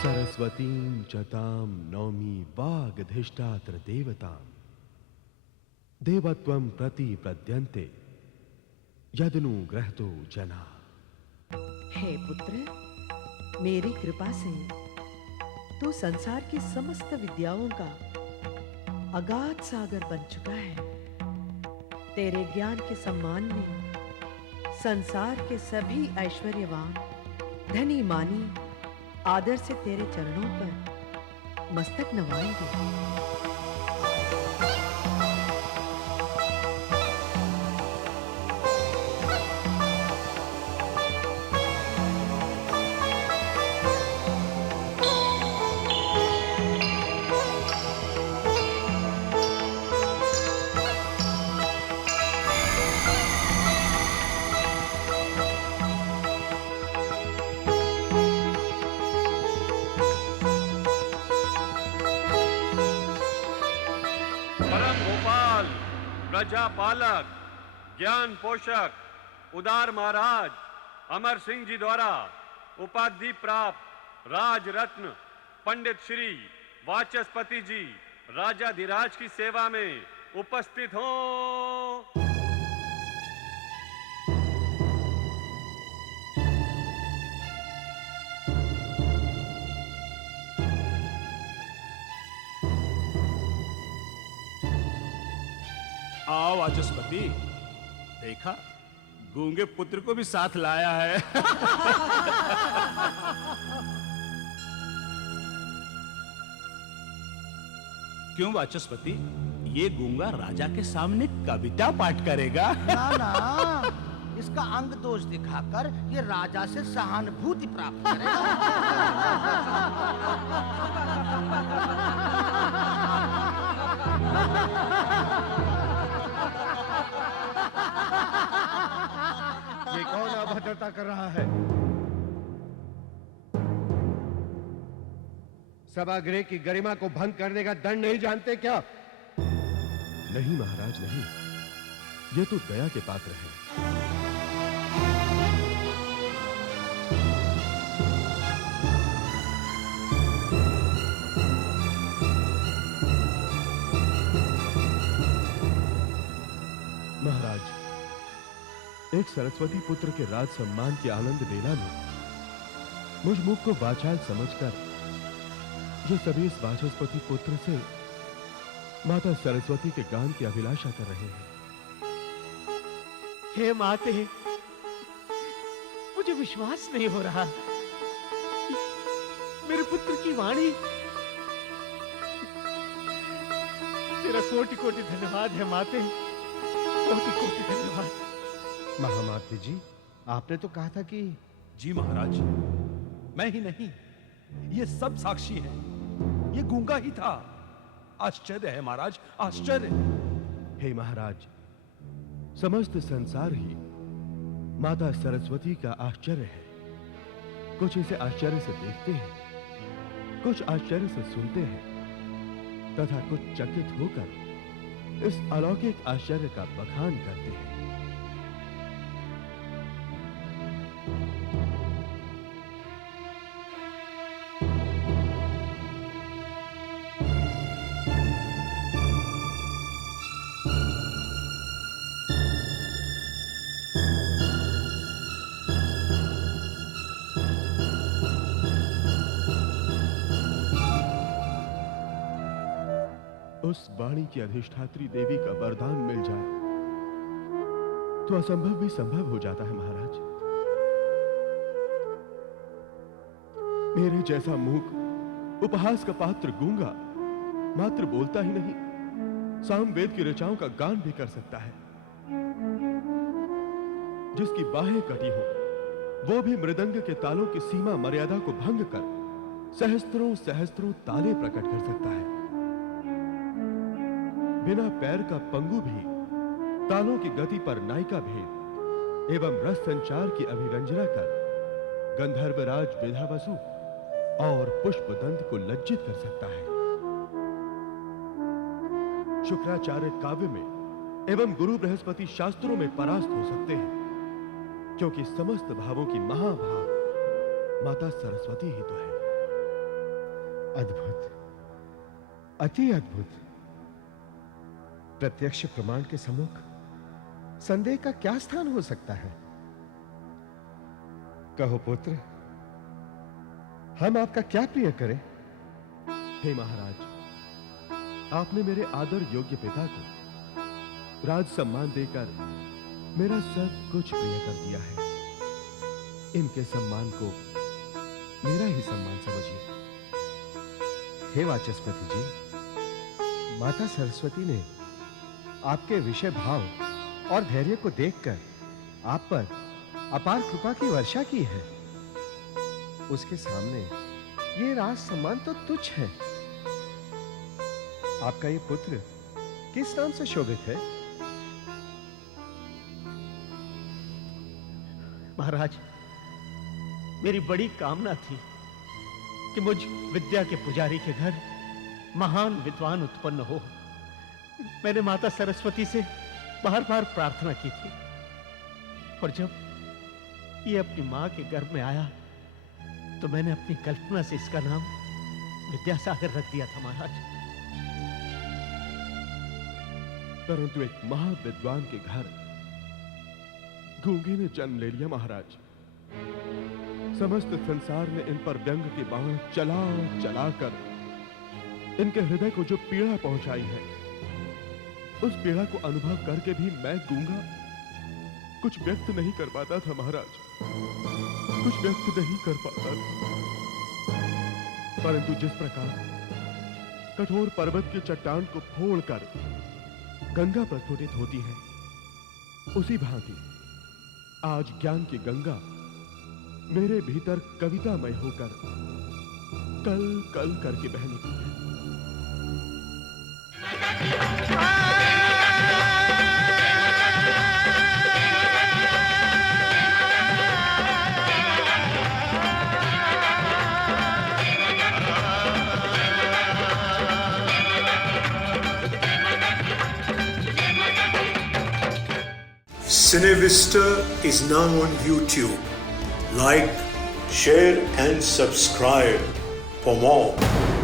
सरस्वतीं च तां नौमि वागधिष्ठात्र देवतां देवत्वं प्रति प्रद्यन्ते यदनुग्रहतो जना। हे पुत्र, मेरी कृपा से तू संसार की समस्त विद्याओं का अगाध सागर बन चुका है। तेरे ज्ञान के सम्मान में संसार के सभी ऐश्वर्यवान धनी मानी आदर से तेरे चरणों पर मस्तक नवाएंगे। प्रजापालक, ज्ञान पोषक, उदार महाराज अमर सिंह जी द्वारा उपाधि प्राप्त राज रत्न पंडित श्री वाचस्पति जी राजाधिराज की सेवा में उपस्थित हों। आओ वाचस्पति, देखा गूंगे पुत्र को भी साथ लाया है। क्यों वाचस्पति, ये गूंगा राजा के सामने कविता पाठ करेगा? ना ना, इसका अंग दोष दिखाकर ये राजा से सहानुभूति प्राप्त करेगा। ये कौन अभद्रता कर रहा है? सभागृह की गरिमा को भंग करने का दंड नहीं जानते क्या? नहीं महाराज नहीं, ये तो दया के पात्र हैं। महाराज, एक सरस्वती पुत्र के राज सम्मान के आनंद बेला में मुझ मुख को वाचाल समझकर ये सभी इस वाचस्पति पुत्र से माता सरस्वती के गान की अभिलाषा कर रहे हैं। हे माते, मुझे विश्वास नहीं हो रहा, मेरे पुत्र की वाणी। तेरा कोटि कोटि धन्यवाद है माते, कोटि कोटि धन्यवाद। महामाते जी, आपने तो कहा था कि... जी महाराज, मैं ही नहीं, ये सब साक्षी है। ये गूंगा ही था। आश्चर्य है महाराज, आश्चर्य। हे महाराज, समस्त संसार ही माता सरस्वती का आश्चर्य है। कुछ इसे आश्चर्य से देखते हैं, कुछ आश्चर्य से सुनते हैं, तथा कुछ चकित होकर इस अलौकिक आश्चर्य का बखान करते हैं। उस वाणी की अधिष्ठात्री देवी का वरदान मिल जाए तो असंभव भी संभव हो जाता है महाराज। मेरे जैसा मूक, उपहास का पात्र गूंगा मात्र बोलता ही नहीं, सामवेद की ऋचाओं का गान भी कर सकता है। जिसकी बाहें कटी हो, वो भी मृदंग के तालों की सीमा मर्यादा को भंग कर सहस्त्रों सहस्त्रों ताले प्रकट कर सकता है। बिना पैर का पंगु भी तालों की गति पर नायिका भेद एवं रस संचार की अभिव्यंजना कर गंधर्वराज विधावसु और पुष्पदंत को लज्जित कर सकता है। शुक्राचार्य काव्य में एवं गुरु बृहस्पति शास्त्रों में परास्त हो सकते हैं, क्योंकि समस्त भावों की महाभाव माता सरस्वती ही तो है। अद्भुत, अति अद्भुत। प्रत्यक्ष प्रमाण के सम्मुख संदेह का क्या स्थान हो सकता है? कहो पुत्र, हम आपका क्या प्रिय करें? हे महाराज, आपने मेरे आदर योग्य पिता को राज सम्मान देकर मेरा सब कुछ प्रिय कर दिया है। इनके सम्मान को मेरा ही सम्मान समझिए। हे वाचस्पति जी, माता सरस्वती ने आपके विषय भाव और धैर्य को देखकर आप पर अपार कृपा की वर्षा की है। उसके सामने ये राज सम्मान तो तुच्छ है। आपका ये पुत्र किस नाम से शोभित है? महाराज, मेरी बड़ी कामना थी कि मुझ विद्या के पुजारी के घर महान विद्वान उत्पन्न हो। मैंने माता सरस्वती से बार बार प्रार्थना की थी, और जब ये अपनी मां के गर्भ में आया तो मैंने अपनी कल्पना से इसका नाम विद्यासागर रख दिया था महाराज। परंतु एक महाविद्वान के घर गूंगे ने जन्म ले लिया महाराज। समस्त संसार ने इन पर व्यंग के बाण चला चला कर इनके हृदय को जो पीड़ा पहुंचाई है, उस पीड़ा को अनुभव करके भी मैं गूंगा कुछ व्यक्त नहीं कर पाता था महाराज, कुछ व्यक्त नहीं कर पाता था। परंतु जिस प्रकार कठोर पर्वत की चट्टान को फोड़कर गंगा प्रस्फुटित होती है, उसी भांति आज ज्ञान की गंगा मेरे भीतर कवितामय होकर कल कल करके बह निकली है। Cinevista is now on YouTube. Like, share and subscribe for more.